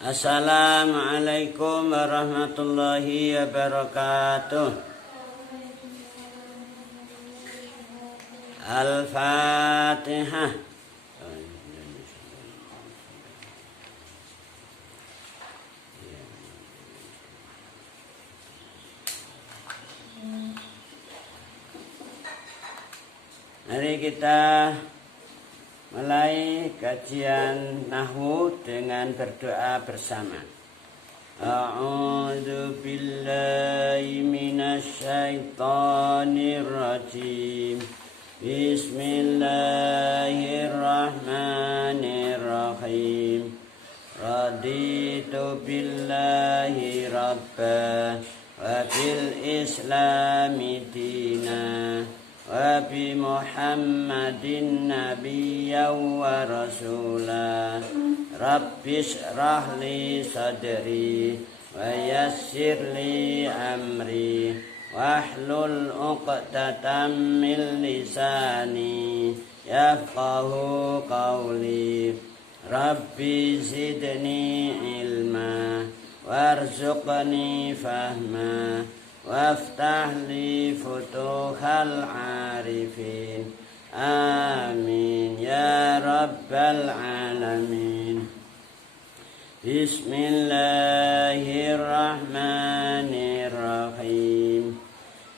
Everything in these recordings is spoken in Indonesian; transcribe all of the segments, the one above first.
Assalamualaikum warahmatullahi wabarakatuh. Al-Fatihah. Mari kita mulai kajian Nahwu dengan berdoa bersama. A'udzu billahi minasy syaithanir rajim. Bismillahirrahmanirrahim. Raditu billahi rabba wa bil islami dina wa bi Muhammadin nabiyyan wa rasula. Rabbis rahli sadri wa yassir li amri wahlul 'uqdatam min lisani yafqahu qawli. Rabbi zidni ilma warzuqni fahma waftah li futuhal arifin. Amin ya rabbal alamin. Bismillahirrahmanirrahim.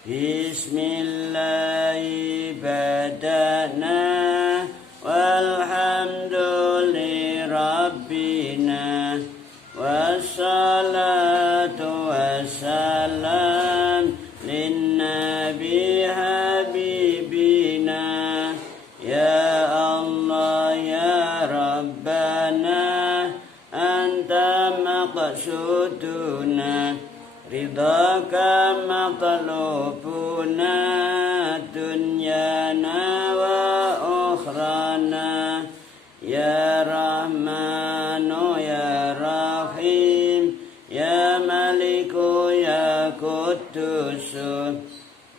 Bismillahi badana walhamduli rabbina wassalatu wassalam linnabi habibina. Ya Allah ya Rabbana anta maqsuduna ridhaka matlubuna dunyana wa ukhrana. Ya Rahmanu ya Rahim ya Maliku ya Qudusu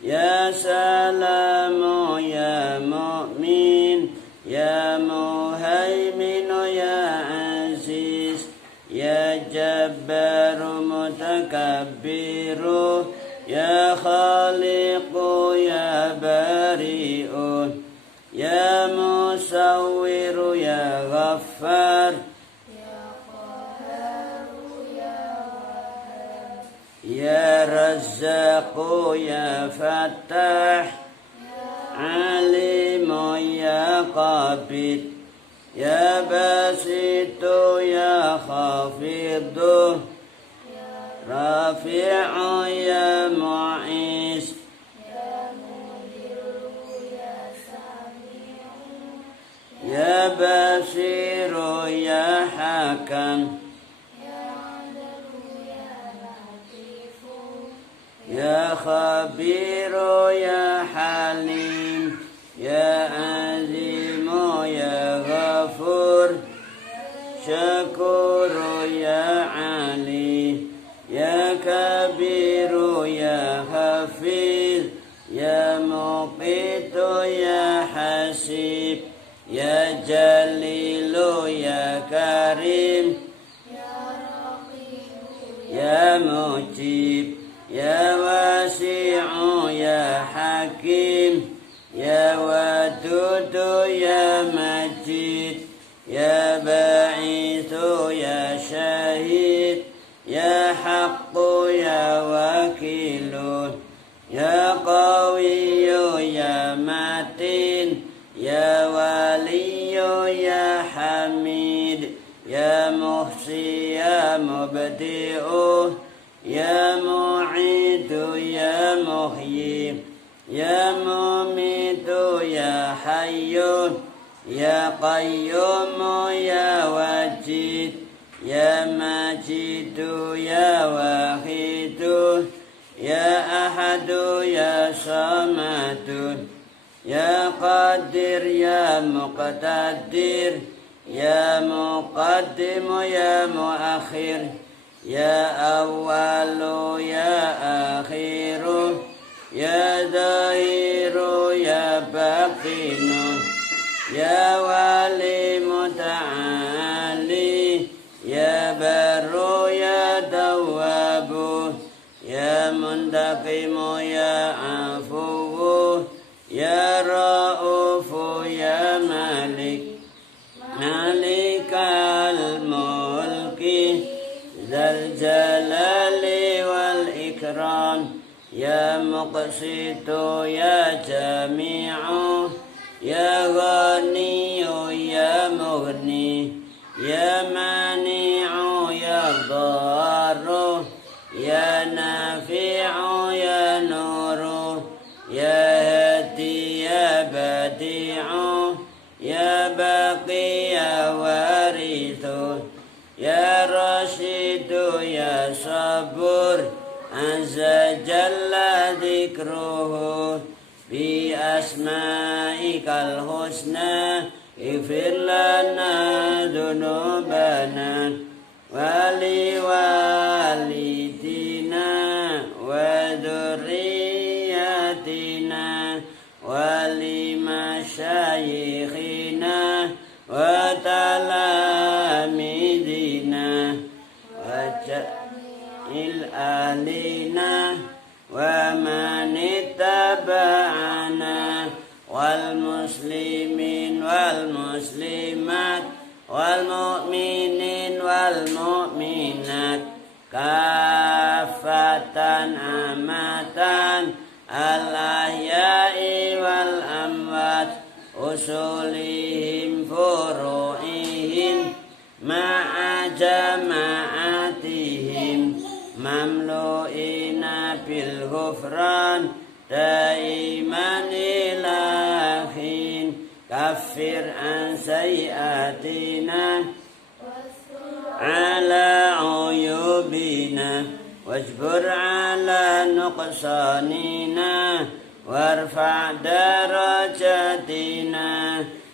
ya Salamu ya Mu'min ya Muhaiminu ya Aziz ya Jabbaru Mutakabbiru ya Khaliqu ya Bari'u ya Musawwiru ya Ghaffar ya Razzaqu ya Fattah Alimu ya Qabid ya Basitu ya Khafidu Rafi'u ya Mu'is ya Basiru ya Hakam ya Khabiru ya Halim ya Azimu ya Ghafur Syakuru ya Ali ya Kabiru ya Hafiz ya Muqitu ya Hasib ya Jalilu ya Karim ya Mujib ya Wasi'u ya Hakim ya Wadudu ya Majid ya Ba'ithu ya Syahid ya Haqqu ya Wakilu ya Qawiyyu ya Matin ya Waliyyu ya Hamid ya Muhsi ya Mubdi'u ya Mu'idu ya Muhyi ya Mumitu ya Hayyu ya Qayyumu ya Wajid ya Majidu ya Wahidu ya Ahadu ya Samadu ya Qadir ya Muqtadir ya Muqaddimu ya Muakhir ya Awwalu ya Akhiru ya Zahiru ya Batinu ya Wali Muta'ali ya Bar muqsitu ya jami'u ya ghaniyu ya mughni ya mani'u ya dharru ya nafi'u ya nuru ya hadi ya badi'u ya baqi ya warithu ya rasyidu ya sabur azza jalla dzikruhu bi asma'ikal husna ighfir lana dzunubana wali walidina wa dzurriyyatina wali masyayikhina wa talamidina waja'il alina wa man ittaba'ana wal muslimin wal muslimat wal mu'minin wal mu'minat kafatan amatan al ahya'i wal amwat usulihim furu'ihim ma'a jama'atihim mamlu'ina bil ghufran daiman ilahin kafir an sayiatina ala uyubina wajbur ala nuqsanina warfa' darajatina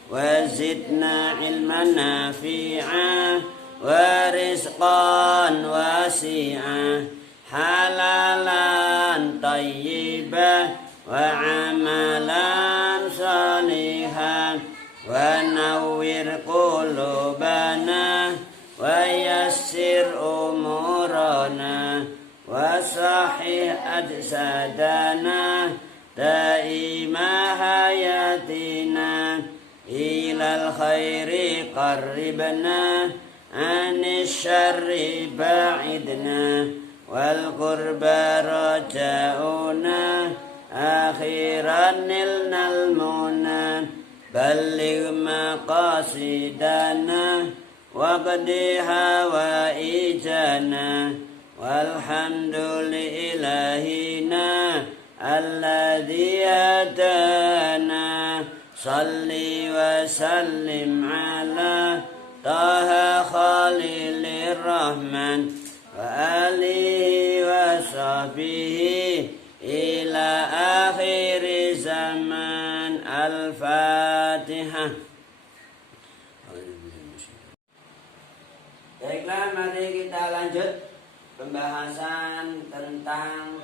wazidna ilman nafi'a wa rizqan wasi'a halalan tayyibah wa amalan salihah wa nawwir qulubana wa yassir umurana wa sahih ajsadana daima hayatina ilal khairi qarribna anis syarri ba'idna wal qurba raja'una akhiran nilnal muna balligh maqasidana waqdi hawaijana walhamdulillahina alladhi hadana salli wa sallim ala taha khalilir rahman wa alihi wa sahbihi ila akhir zaman. Al-Fatihah. Baiklah, mari kita lanjut pembahasan tentang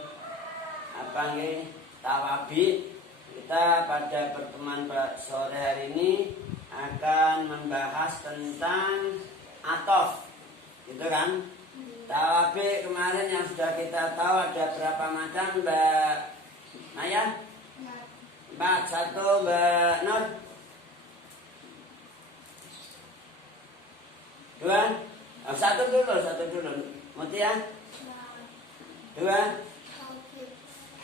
tawabi. Kita pada pertemuan sore hari ini akan membahas tentang atof, gitu kan? Tawabi kemarin yang sudah kita tahu ada berapa macam, Mbak Maya? 4. 1, Mbak Nur? 2? 1 dulu. Mutia? 2?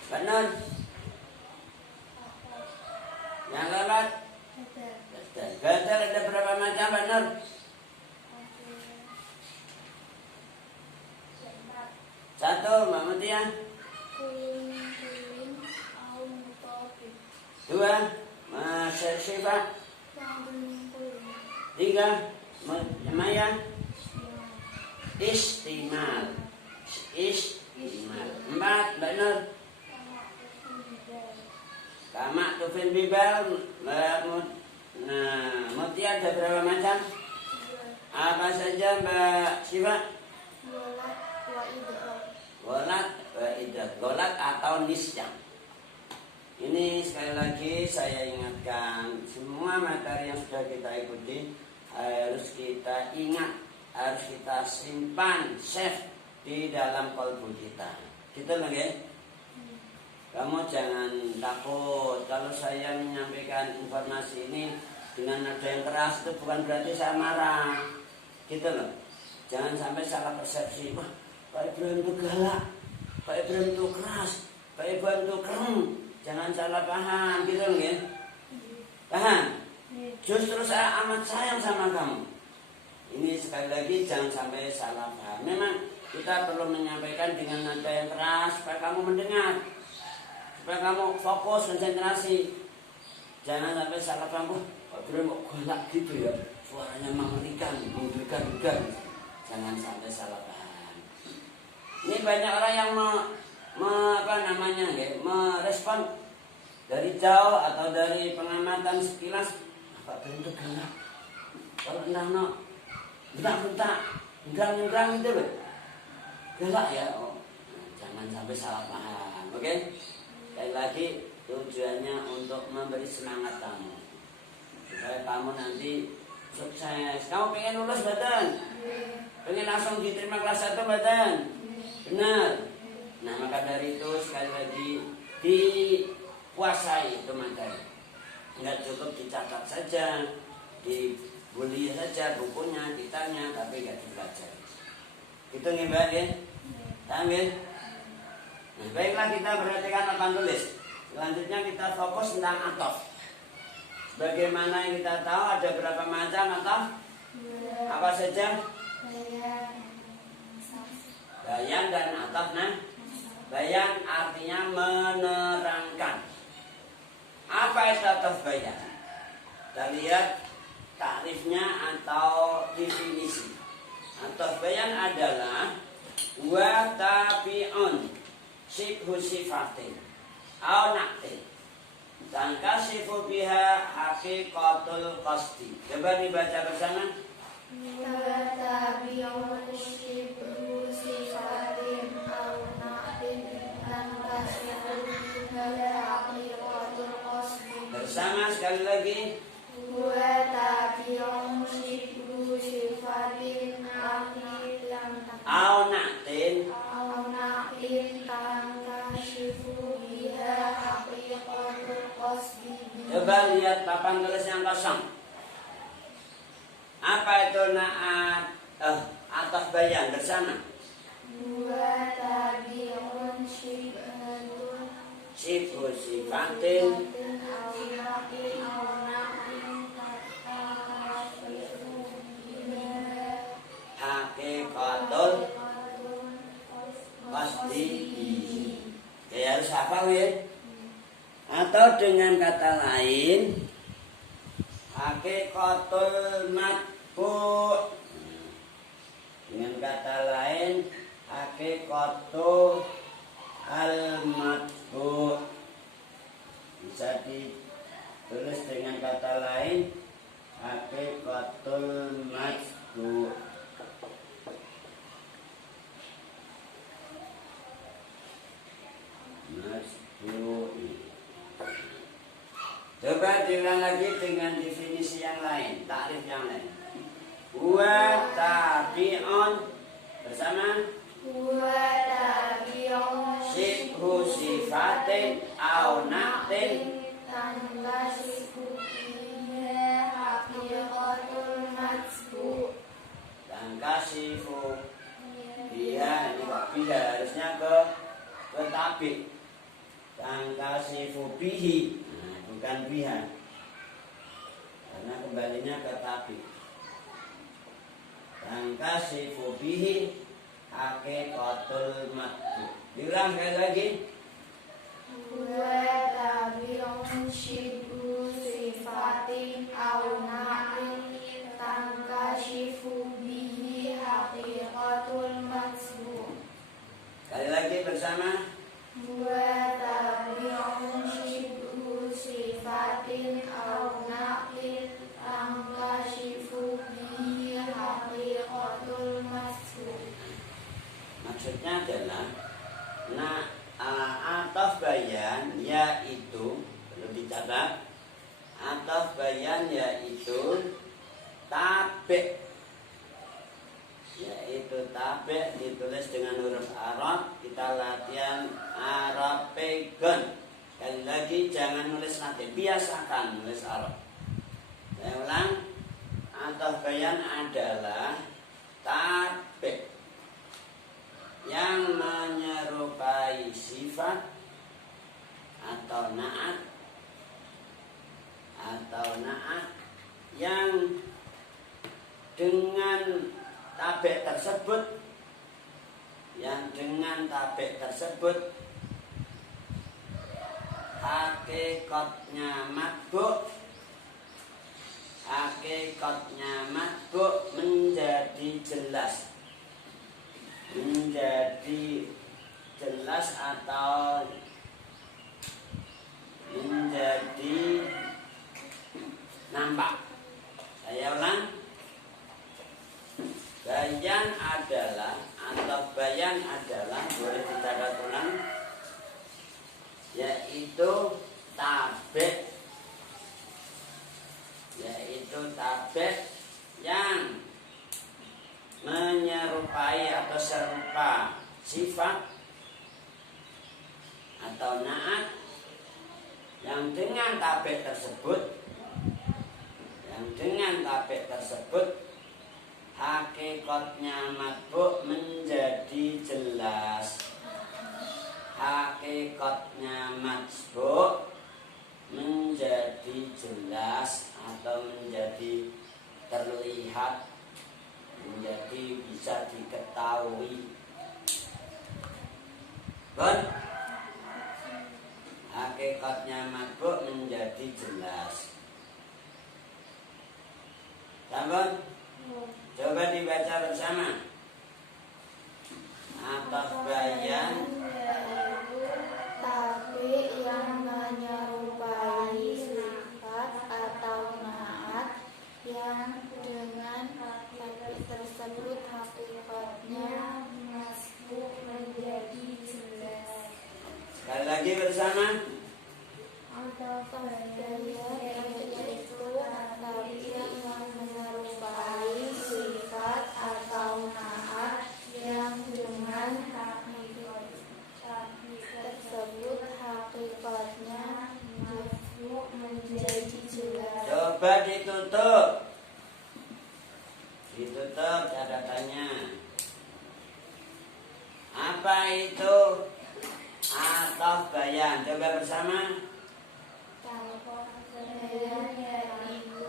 Mbak Nur? Yang lewat? Gadal ada berapa macam, Mbak Nur? 1, Mbak Mutia? 2, Mas Syifa? 3, Maya? Istimal. 4, Mbak Nur? Tamak tufil bibal. Mbak Mutia ada berapa macam? Apa saja, Mbak Syifa? Golat atau nisjam. Ini sekali lagi saya ingatkan, semua materi yang sudah kita ikuti harus kita ingat, harus kita simpan, save di dalam kalbu kita. Gitu loh ya. Kamu jangan takut kalau saya menyampaikan informasi ini dengan nada yang keras, itu bukan berarti saya marah. Gitu loh. Jangan sampai salah persepsi. Wah, Pak Ibrahim itu galak, Pak Ibrahim itu keras. Ibu itu keren, jangan salah paham gitu ya. Paham? Justru saya amat sayang sama kamu. Ini sekali lagi jangan sampai salah paham. Memang kita perlu menyampaikan dengan nada yang keras supaya kamu mendengar, supaya kamu fokus konsentrasi. Jangan sampai salah paham. Kok galak gitu ya, suaranya mengerikan, mengerikan. Jangan sampai salah paham. Ini banyak orang yang merespon dari jauh atau dari pengamatan sekilas. Pak Ben itu galak. Kalau enggak bentak, ngerang itu loh. Galak ya. Oh, jangan sampai salah paham. Oke? Sekali lagi tujuannya untuk memberi semangat kamu. Supaya kamu nanti sukses. Kamu pengen lulus badan? Pengen langsung diterima kelas 1 badan? Benar. Nah, maka dari itu sekali lagi dikuasai itu materi. Enggak cukup dicatat saja, dibuli saja bukunya, kitanya, tapi enggak dipelajari. Itu nih Mbak ya? Ambil. Nah, baiklah kita perhatikan papan tulis. Selanjutnya kita fokus tentang atof. Bagaimana yang kita tahu ada berapa macam atof? Apa saja? Bayan dan atof. Nah, bayan artinya menerangkan. Apa itu atof bayan? Kita lihat takrifnya atau definisi. Atof bayan adalah wa tabi'un sibhu sifatin au naqtin tankasifu biha haqiqatul qasdi. Coba dibaca bersama. Wa tabi'un sibhu sifatin au naqtin tankasifu biha haqiqatul qasdi. Bersama sekali lagi. Wa tabi'un sibhu sifatin au naqtin tankasifu biha haqiqatul qasdi. Coba lihat papan tulis yang kosong. Apa itu naat atof bayan bersama? Wa tabi'un Sibhu sifatin haqiqatul qasdi. Ya harus hafal ya. Atau dengan kata lain haqiqatul matbu'. Dengan kata lain haqiqatul al-matbu'. Bisa ditulis dengan kata lain haqiqatul matbu'. Coba diulang lagi dengan definisi yang lain, takrif yang lain. Wa tabi'un bersama. Wa tabi'un Sibhu sifatin au naqtin tankasifu biha haqiqatul matbu'. Tankasifu biha, ini kok biha harusnya ke tabi. Tankasifu bihi, nah, bukan biha, karena kembalinya ke tabi. Tankasifu bihi haqiqatul matbu'. Diulang sekali lagi. Wa tabi'un sibhu sifatin au naqtin tankasifu bihi haqiqatul matbu'. Sekali lagi bersama. Wa tabi'un sibhu sifatin au naqtin tankasifu bihi haqiqatul matbu'. Maksudnya adalah atof bayan yaitu, perlu dicatat, atof bayan yaitu tabe, yaitu tabe ditulis dengan huruf Arab. Kita latihan Arab pegon. Sekali lagi jangan nulis Latin, biasakan nulis Arab. Saya ulang, atof bayan adalah tabe yang menyerupai sifat atau naat yang dengan tabek tersebut hakikatnya matbu menjadi jelas atau menjadi nampak. Saya ulang. Bayan adalah boleh dicatat ulang, yaitu tabek yang menyerupai atau serupa sifat atau naat yang dengan tabek tersebut hakikatnya matbu menjadi jelas. Atau menjadi terlihat, menjadi bisa diketahui. Hakikatnya matbu menjadi jelas. Sahabat, coba dibaca bersama. Atas bayan tabek yang menyerupai sifat atau naat yang dengan tabek tersebut hakikatnya masbuk menjadi jelas. Sekali lagi bersama. Atas bayan yaitu tabek yang menyerupai sifat atau naat yang dengan tersebut hakikatnya masbuk menjadi jelas. Coba ditutup catatannya. Apa itu ataf bayan? Coba bersama. Bayan yaitu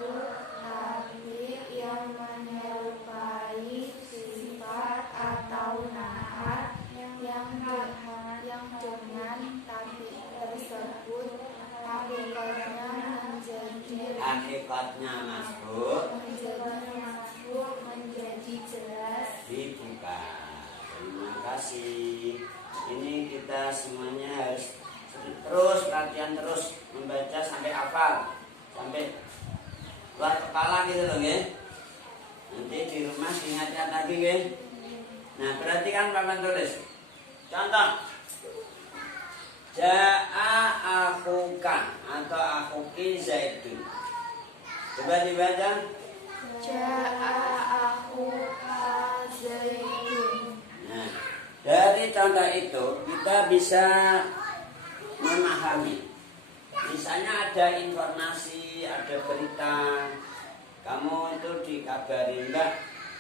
tabek yang menyerupai sifat atau naat yang dengan tabek tersebut hakikatnya masbuk menjadi jelas. Dibuka. Terima kasih. Ini kita semuanya harus terus latihan, terus membaca sampai hafal, sampai keluar kepala gitu loh, ya. Nanti di rumah diingatkan lagi, ya. Nah, perhatikan papan tulis. Contoh. Ja'a akhuka atau akhuki Zaidun. Coba dibaca. Ja'a akhuka Zaidun. Nah, dari contoh itu kita bisa memahami. Misalnya ada informasi, ada berita, kamu itu dikabari, Mbak,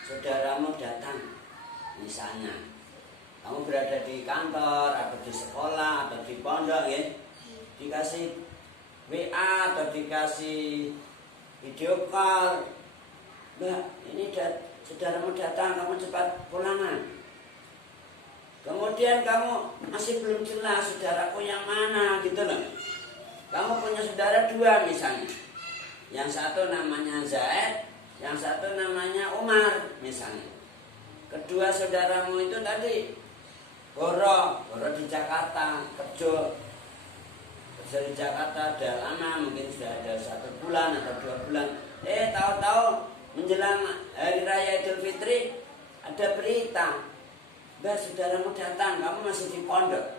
saudaramu datang. Misalnya, kamu berada di kantor, atau di sekolah, atau di pondok, ya, dikasih WA atau dikasih video call, Mbak, ini saudaramu datang, kamu cepat pulangan. Kemudian kamu masih belum jelas saudaraku yang mana gitu loh. Kamu punya saudara dua misalnya. Yang satu namanya Zaid, yang satu namanya Umar misalnya. Kedua saudaramu itu tadi Goro di Jakarta, kerja di Jakarta udah lama, mungkin sudah ada 1 bulan atau 2 bulan. Tahu-tahu menjelang Hari Raya Idul Fitri ada berita, Mbak, saudaramu datang, kamu masih di pondok.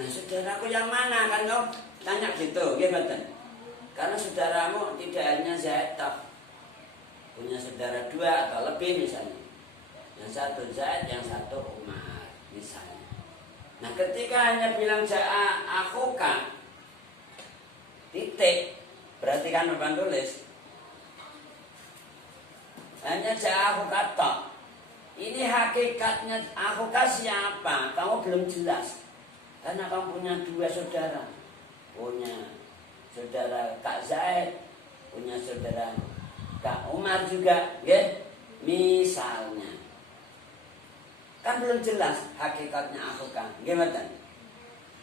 Nah, saudaraku yang mana? Kan kamu tanya gitu, gimana? Karena saudaramu tidak hanya Zaid, punya saudara 2 atau lebih misalnya. Yang satu Zaid, yang satu Umar misalnya. Nah, ketika hanya bilang Ja'a akhuka titik, berarti kan papan tulis. Hanya Ja'a akhuka tok. Ini hakikatnya akhuka siapa? Kamu belum jelas. Karena kamu punya dua saudara, punya saudara Kak Zaid, punya saudara Kak Umar juga, ya. Misalnya, kan belum jelas hakikatnya akukah, gimana?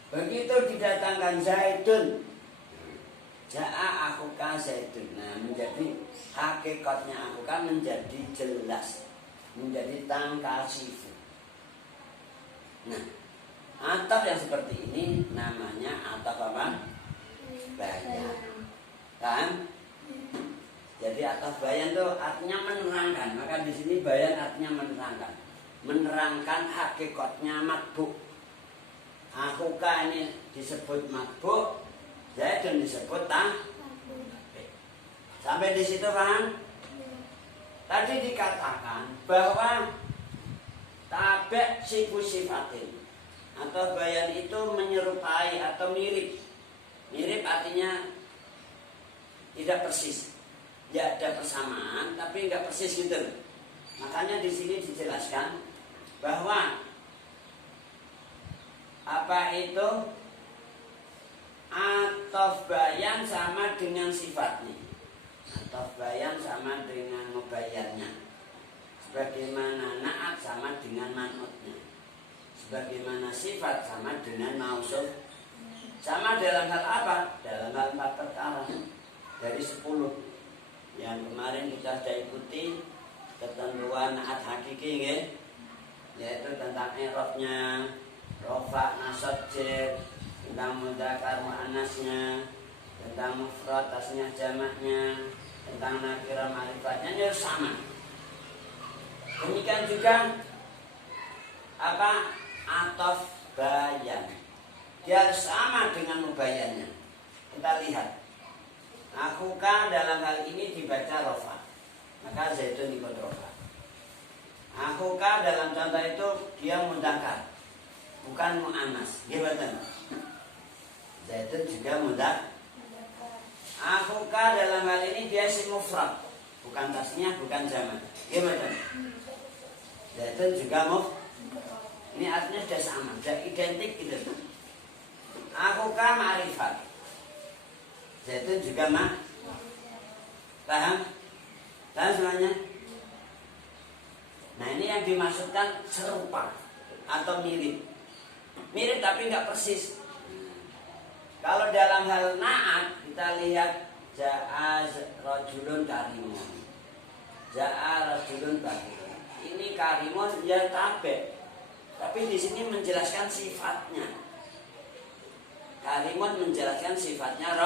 Begitu didatangkan Zaidun, ja'a akukah Zaidun, nah menjadi hakikatnya akukah menjadi jelas, menjadi tangkasifu. Nah, ataf yang seperti ini namanya ataf apa? Bayan. Kan? Jadi ataf bayan itu artinya menerangkan. Maka di sini bayan artinya menerangkan. Menerangkan hakikatnya matbu. Akhuka ini disebut matbu, Zaidun disebut sampai di situ kan? Tadi dikatakan bahwa tabe sifatin atau bayan itu menyerupai atau mirip. Mirip artinya tidak persis. Ya ada persamaan tapi enggak persis gitu. Makanya di sini dijelaskan bahwa apa itu ataf bayan sama dengan sifatnya. Ataf bayan sama dengan mubayyannya. Sebagaimana na'at sama dengan man'utnya. Sebagaimana sifat sama dengan mausuf. Sama dalam hal apa? Dalam hal 4 perkara dari 10 yang kemarin kita sudah ikuti. Ketentuan na'at hakiki ya? Yaitu tentang i'rabnya, rofa, nasab, jer, tentang mudzakkar muannasnya, tentang mufrad tasniah jamaknya, tentang nakirah ma'rifatnya, itu sama. Demikian juga apa? Ataf bayan. Dia sama dengan mubayyannya. Kita lihat. Akhuka dalam hal ini dibaca rofa. Maka Zaidun ikut rofa. Akhuka dalam contoh itu dia mudzakkar, bukan muannas. Gimana? Zaidun juga mudzakkar. Akhuka dalam hal ini dia isim mufrad, bukan tasniah, bukan jamak. Gimana? Zaidun juga ini artinya sudah sama, sudah identik gitu. Akhuka ma'rifat. Zaidun juga paham? Paham semuanya? Nah ini yang dimaksudkan serupa atau mirip. Mirip tapi nggak persis. Kalau dalam hal na'at kita lihat ja'a rajulun karimun. Ja'a rajulun karimun. Ini karimun ya tabe. Tapi di sini menjelaskan sifatnya. Karimun menjelaskan sifatnya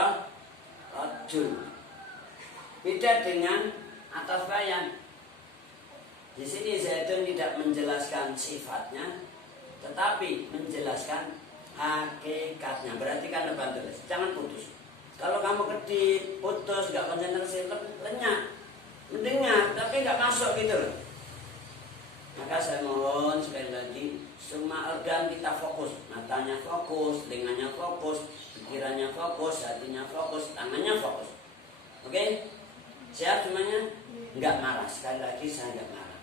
rajul. Beda dengan ataf bayan. Di sini Zaidun tidak menjelaskan sifatnya, tetapi menjelaskan hakikatnya. Berarti kan depan tulis, jangan putus. Kalau kamu kedip, putus, nggak konsentrasi, lenyap, mendengar, tapi nggak masuk gitu loh. Maka saya mohon sekali lagi, semua organ kita fokus, matanya fokus, telinganya fokus, pikirannya fokus, hatinya fokus, tangannya fokus. Oke? Siap semuanya? Enggak marah, sekali lagi saya enggak marah.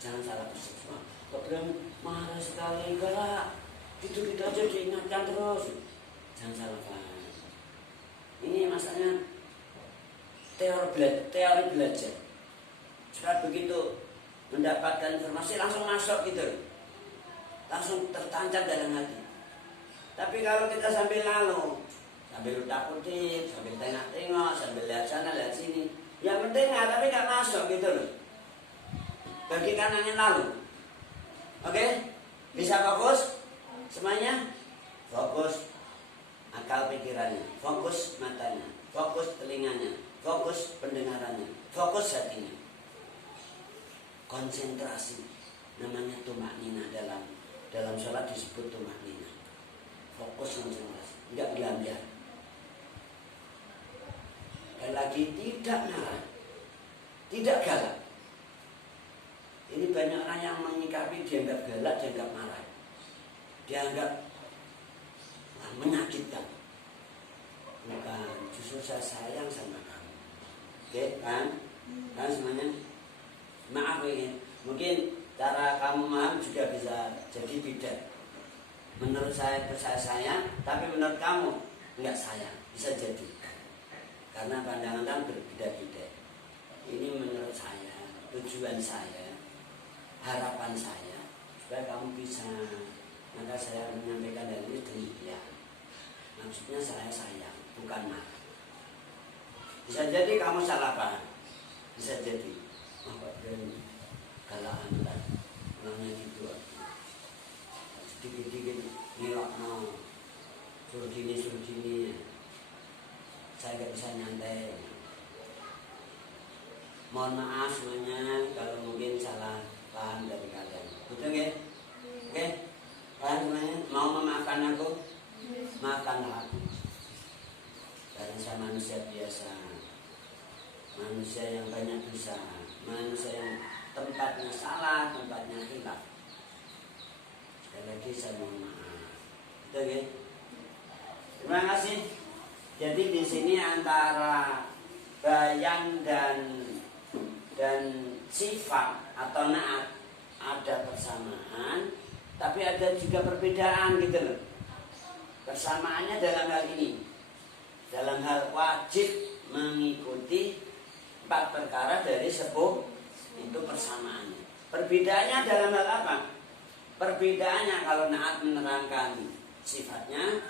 Jangan salah persepsi. Kok bilang marah sekali, enggak. Gitu-gitu aja diingatkan terus. Jangan salah paham. Ini masalahnya teori belajar. Saat begitu mendapatkan informasi langsung masuk gitu, langsung tertancap dalam hati. Tapi kalau kita sambil lalu, sambil utak-utik, sambil tengok-tengok, sambil lihat sana, lihat sini, ya mendengar tapi nggak masuk gitu loh. Bagi kanannya lalu. Oke? Bisa fokus? Semuanya? Fokus akal pikirannya, fokus matanya, fokus telinganya, fokus pendengarannya, fokus hatinya. Konsentrasi. Namanya tumaknina dalam sholat disebut tumaknina. Fokus konsentrasi, enggak gelambiar. Dan lagi tidak marah, tidak galak. Ini banyak orang yang menyikapi dianggap galak, dianggap marah, dianggap menyakitkan. Bukan, justru saya sayang sama kamu. Oke, kan? Kan semuanya? Maaf ini, mungkin cara kamu memaham juga bisa jadi beda. Menurut saya itu saya sayang, tapi menurut kamu enggak sayang. Bisa jadi. Karena pandangan kan berbeda-beda. Ini menurut saya, tujuan saya, harapan saya, supaya kamu bisa. Maka saya menyampaikan dari ini demikian. Maksudnya saya sayang, bukan marah. Bisa jadi kamu salah paham. Bisa jadi. Oh, Pak Ben, galaan lah. Orangnya gitu. Sedikit-sedikit ngelok no. Suruh gini. Saya gak bisa nyantai. Mohon maaf semuanya kalau mungkin salah paham dari kalian. Betul nggak? Oke? Paham semuanya? Mau memaafkan aku? Maafkanlah aku. Karena saya manusia biasa, manusia yang banyak dosa, manusia yang tempatnya salah, tempatnya hilaf. Sekali lagi saya mohon maaf. Betul nggak? Terima kasih. Jadi di sini antara bayan dan sifat atau naat ada persamaan, tapi ada juga perbedaan gitu loh. Persamaannya dalam hal ini, dalam hal wajib mengikuti 4 perkara dari sepuh itu persamaannya. Perbedaannya dalam hal apa? Perbedaannya kalau naat menerangkan sifatnya,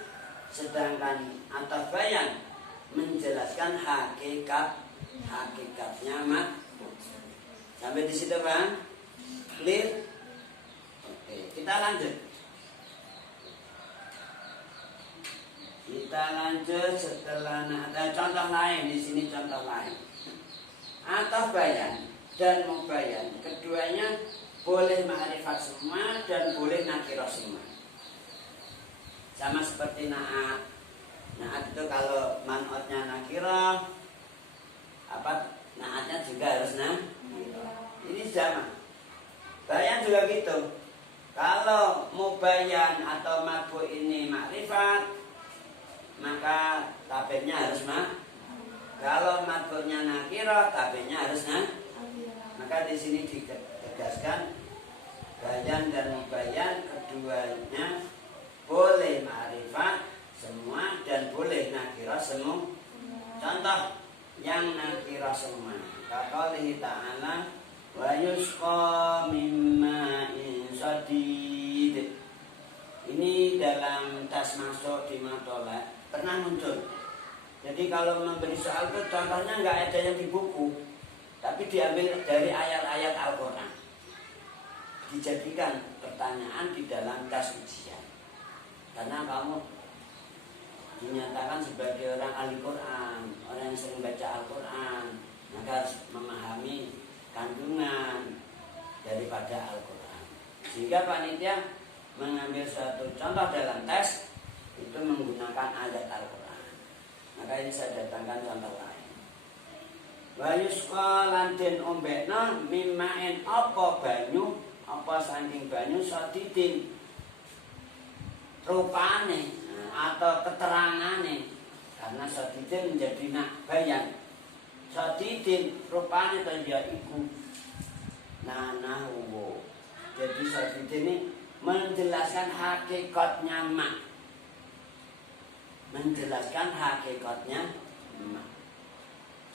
sedangkan atau bayan menjelaskan hakikatnya mat. Sampai di situ Bang? Clear? Oke, kita lanjut. Kita lanjut setelah ada contoh lain di sini, contoh lain. Atau bayan dan mubayan, keduanya boleh ma'rifat semua dan boleh nakirah semua. Sama seperti naat. Naat itu kalau man'otnya nakirah, naatnya juga harus nakirah. Ini sama. Bayan juga gitu. Kalau mubayan atau madbu ini makrifat, maka tabirnya harus Kalau madbunya nakirah, tabirnya harus Maka di sini ditegaskan bayan dan mubayan keduanya boleh ma'rifat semua dan boleh nakirah semua. Contoh yang nakirah semua. Kaqaulihi ta'ala wa yusqa mimma'in sadid. Ini dalam tas masuk di matola pernah muncul. Jadi kalau memberi soal itu contohnya nggak ada yang di buku, tapi diambil dari ayat-ayat Al-Quran, dijadikan pertanyaan di dalam tas ujian. Karena kamu dinyatakan sebagai orang ahli Quran, orang yang sering baca Al-Quran, maka harus memahami kandungan daripada Al-Quran. Sehingga panitia mengambil suatu contoh dalam tes itu menggunakan ayat Al-Quran. Maka ini saya datangkan contoh lain. Wa yusqa lan den ombekna mimain apa banyu, apa saking banyu sadidin rupane atau keterangane, karena sadidin menjadi nak bayan. Sadidin rupane to ya iku nanahu. Jadi sadidin ini menjelaskan hakikatnya mak. Menjelaskan hakikatnya mak.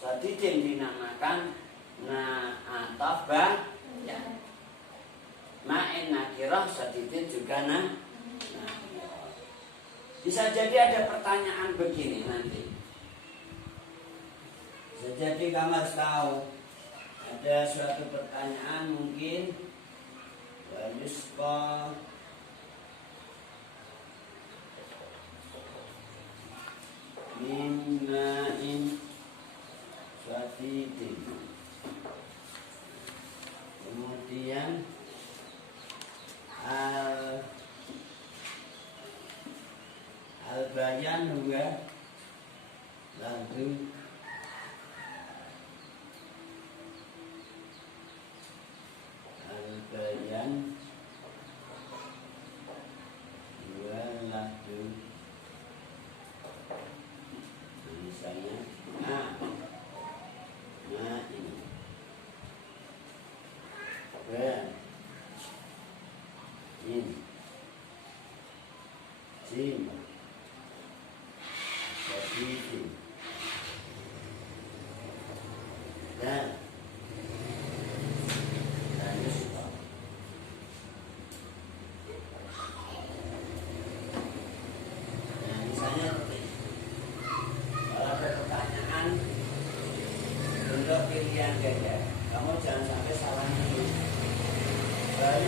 Sadidin dinamakan atau bayan. Ma'in nakirah sadidin juga bisa jadi ada pertanyaan begini nanti. Bisa jadi kamu harus tahu ada suatu pertanyaan mungkin wa yusqa min ma'in sadidin. Kemudian al-bayan juga lalu al-bayan dua lalu misalnya ini ini Kamu jangan sampai salah ini.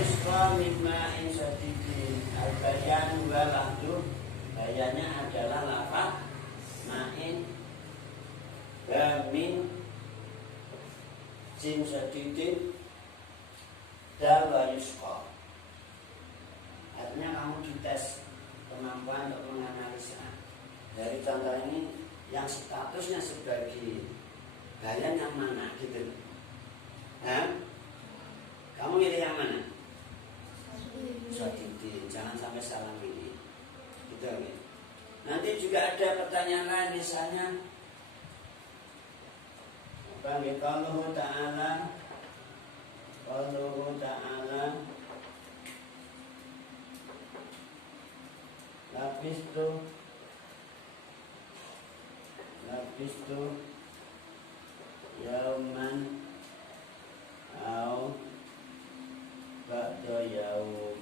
Yusqa mimma insadidin. Al-bayan wa lahdu. Bayannya adalah lafaz ma'in min sin sadidin dal wa yusqa. Artinya kamu dites kemampuan untuk menganalisa. Dari contoh ini yang statusnya sebagai bayan yang mana gitu. Kamu milih yang mana? Sadidin. Jangan sampai salah milih. Gitu ya. Nanti juga ada pertanyaan lain, misalnya Qauluhu ta'ala Labistu yauman au ba'da yaum.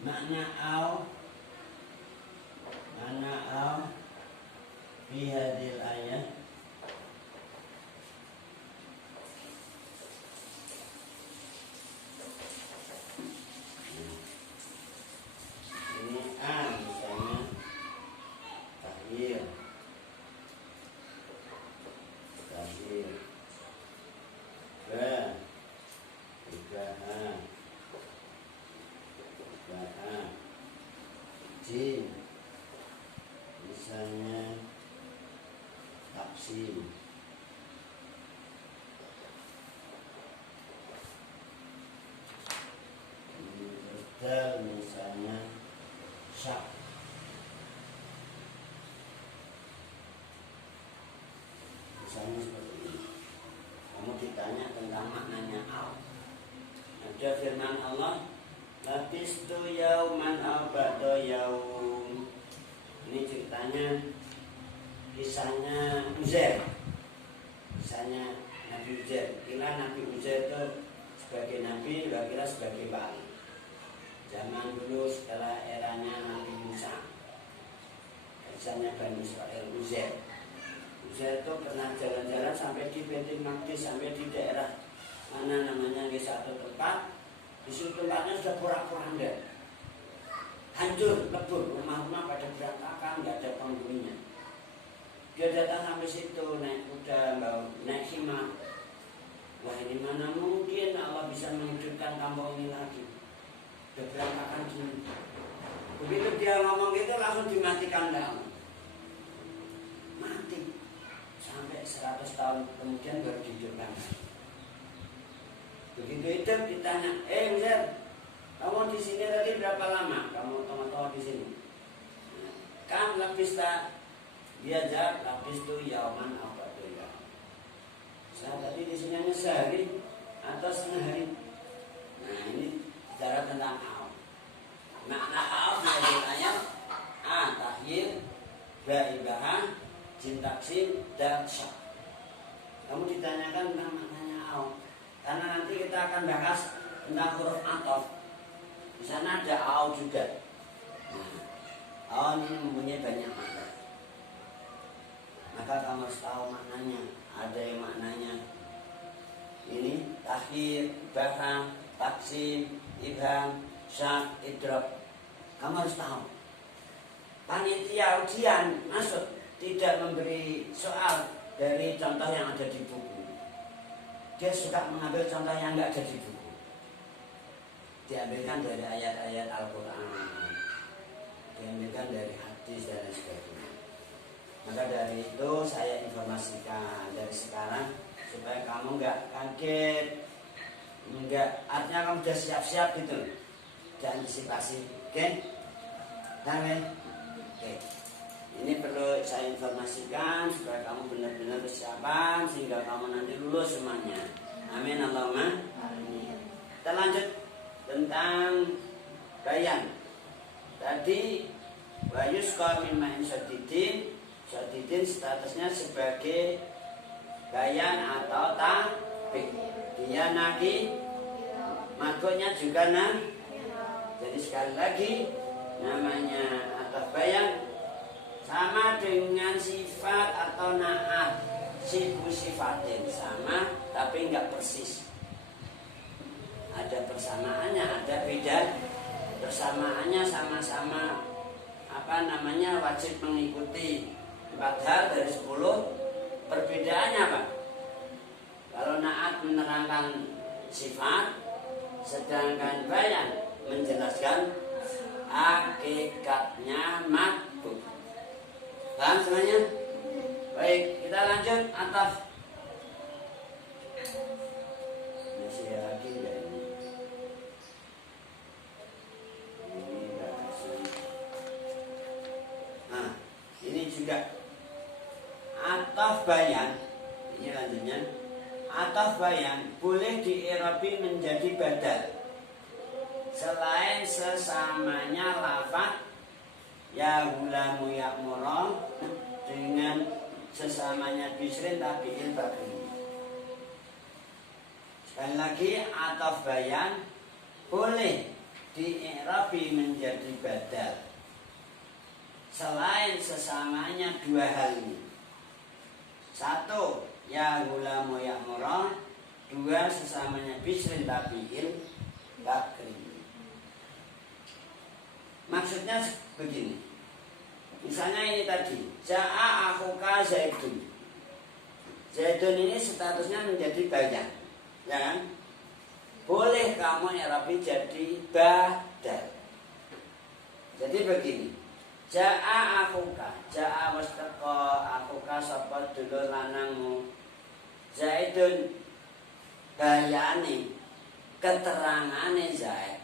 Makna au fi hadil ayat ini misalnya tahyir jin misalnya taksim dal misalnya syak. Misalnya seperti ini. Kamu ditanya tentang maknanya au. Ada firman Allah, labistu yauman au ba'da yaum. Ini ceritanya kisahnya Uzair. Kisahnya Nabi Uzair. Kira Nabi Uzair itu sebagai nabi, kira sebagai wali. Zaman dulu setelah eranya Nabi Musa. Kisahnya Bani Israel Uzair. Uzair itu pernah jalan-jalan sampai di Baitul Maqdis, sampai di daerah mana namanya di satu tempat. Di situ tempatnya sudah porak-poranda, hancur, lebur, rumah-rumah pada berantakan, nggak ada penghuninya. Dia datang sampai situ, naik kuda, naik himar. Wah, ini mana mungkin Allah bisa menghidupkan kampung ini lagi? Sudah berantakan gini. Begitu dia ngomong gitu langsung dimatikan Allah. Mati. Sampai 100 tahun kemudian baru dihidupkan. Begitu itu ditanya, Uzair, kamu di sini tadi berapa lama? Kamu tahu di sini? Kan labista, dia jawab labistu yauman au ba'da yaum. Saya tadi di sini hanya sehari atau setengah hari. Nah ini bicara tentang au. Makna au dari ayat tahyir, ba'ibah, jin taksim dan syak. Kamu ditanyakan tentang maknanya au. Karena nanti kita akan bahas tentang huruf athof. Di sana ada au juga. Nah, au ini mempunyai banyak makna. Maka kamu harus tahu maknanya. Ada yang maknanya ini takhir, bahang, taksim, ibham, syak, idrob. Kamu harus tahu. Panitia ujian masuk tidak memberi soal dari contoh yang ada di buku. Dia suka mengambil contoh yang enggak ada di buku. Diambilkan dari ayat-ayat Al-Quran, diambilkan dari hadis dan lain sebagainya. Maka dari itu saya informasikan dari sekarang supaya kamu enggak kaget, enggak, artinya kamu sudah siap-siap gitu, diantisipasi, oke? Oke. Ini perlu saya informasikan supaya kamu benar-benar persiapan sehingga kamu nanti lulus semuanya. Amin Allahumma. Amin. Kita lanjut tentang bayan. Tadi wa yusqa min ma'in sadidin. Sadidin statusnya sebagai bayan atau tabik. Dia naki, makanya juga nah. Jadi sekali lagi namanya dengan sifat atau naat sibu sifatin sama tapi enggak persis. Ada persamaannya, ada beda. Persamaannya sama-sama wajib mengikuti 4 hal dari 10. Perbedaannya apa? Kalau naat menerangkan sifat, sedangkan bayan menjelaskan hakikatnya matbuk. Paham semuanya? Baik, kita lanjut ataf. Masih lagi ya ini. Nah, ini juga ataf bayan. Ini lanjutnya. Ataf bayan boleh diirabi menjadi badal selain sesamanya lafaz ya gulamu ya murah dengan sesamanya bisrin tabi'il bakri. Sekali lagi, ataf bayan boleh diirabi menjadi badal selain sesamanya 2 hal ini. 1, ya gulamu ya murah. 2, sesamanya bisrin tabi'il bakri. Maksudnya begini. Misalnya ini tadi, ja'a akhuka Zaidun. Zaidun ini statusnya menjadi bayan, ya kan? Boleh kamu i'rabi jadi badal. Jadi begini. Ja'a akhuka, ja'a wastaqo akhuka sapa dulur lanangmu. Zaidun bayani keterangane Zaid.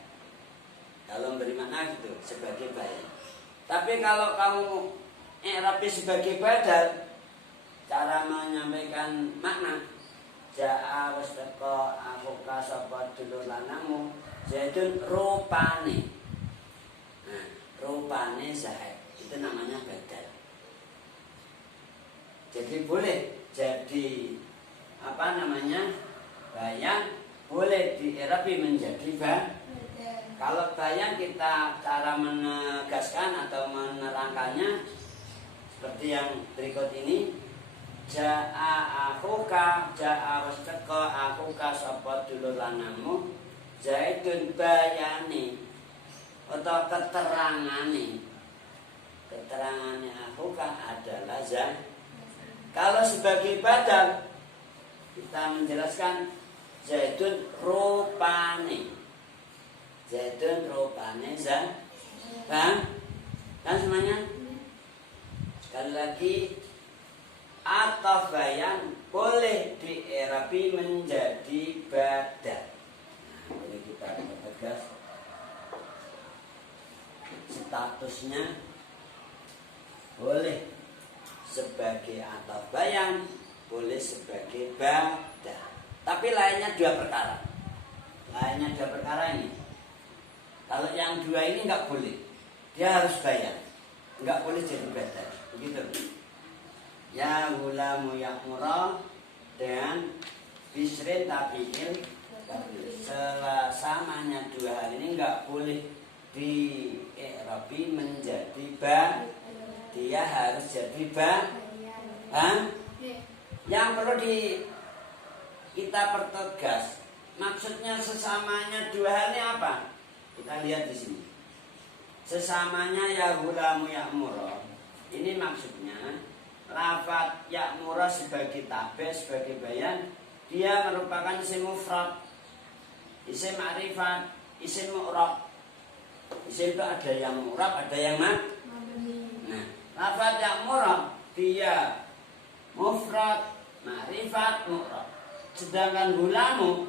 Kalau beri makna gitu sebagai bayan. Tapi kalau kamu i'rabi sebagai badal, cara menyampaikan makna ja'a wastaqo akhuka sapa dulur lanangmu Zaidun rupane. Nah, rupane Zaid itu namanya badal. Jadi boleh jadi bayan, boleh diirabi menjadi badal. Kalau bayan kita cara menegaskan atau menerangkannya seperti yang berikut ini. Ja'a akhuka, ja'a wastaqo akhuka sapa dulur lanangmu Zaidun bayani atau keterangane akhuka adalah Zaid. Kalau sebagai badal kita menjelaskan Zaidun rupane Zaid. Kan semuanya? Sekali lagi, ataf bayan boleh diirabi menjadi badal. Nah, ini kita tegas statusnya boleh sebagai ataf bayan, boleh sebagai badal. Tapi lainnya 2 perkara. Ini. Kalau yang 2 ini enggak boleh. Dia harus bayan. Enggak boleh jadi badal. Begitu. Ya gulamu ya murah dengan bisrin tabi'il selasamanya 2 hal ini enggak boleh di-i'rabi menjadi badal. Dia harus jadi badal. Yang perlu kita pertegas, maksudnya sesamanya 2 hal ini apa? Kita lihat di sini. Sesamanya ya gulamu ya murah. Ini maksudnya lafaz ya'mura sebagai tabe, sebagai bayan, dia merupakan isim mufrad, isim ma'rifat, isim mu'rab. Isim itu ada yang mu'rab, ada yang mabni. Nah, lafaz ya'mura dia mufrad, ma'rifat, mu'rab. Sedangkan gulamu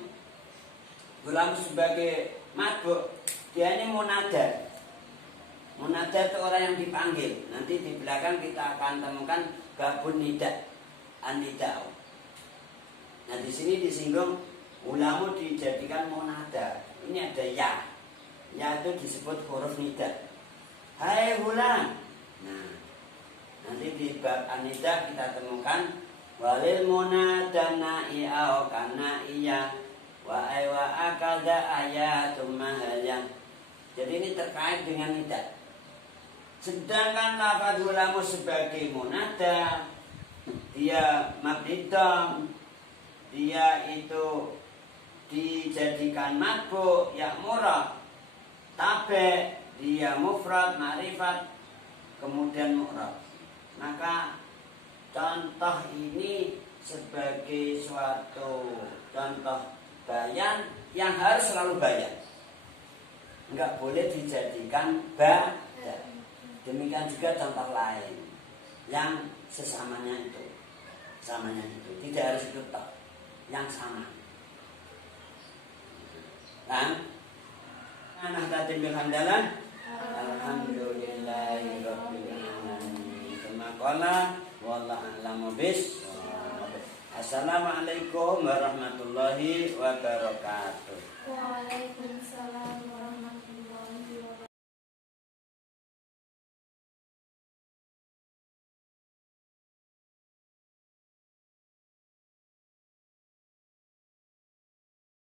sebagai madbu, dia ini munada. Munada itu orang yang dipanggil. Nanti di belakang kita akan temukan babun nida, an-nida. Nah, di sini disinggung ulamu dijadikan munada. Ini ada ya. Ya itu disebut huruf nida. Hai ulam. Nah, nanti di bab an-nida kita temukan walil munada na'i'a kana iya wa aywa akada ayatum mahalyam. Jadi ini terkait dengan nida. Sedangkan lafaz gulamu sebagai munada, dia mabnidom, dia itu dijadikan matbu ya'murah, tabe, dia mufrad ma'rifat, kemudian mu'rab. Maka contoh ini sebagai suatu contoh bayan yang harus selalu bayan, enggak boleh dijadikan bada. Demikian juga contoh lain yang sesamanya itu, tidak harus itu tok, yang sama. Kan? Anak tadi bilhamdalah, alhamdulillahirabbil alamin. Semakala wallahu a'lamu bis. Assalamualaikum warahmatullahi wabarakatuh. Waalaikumsalam.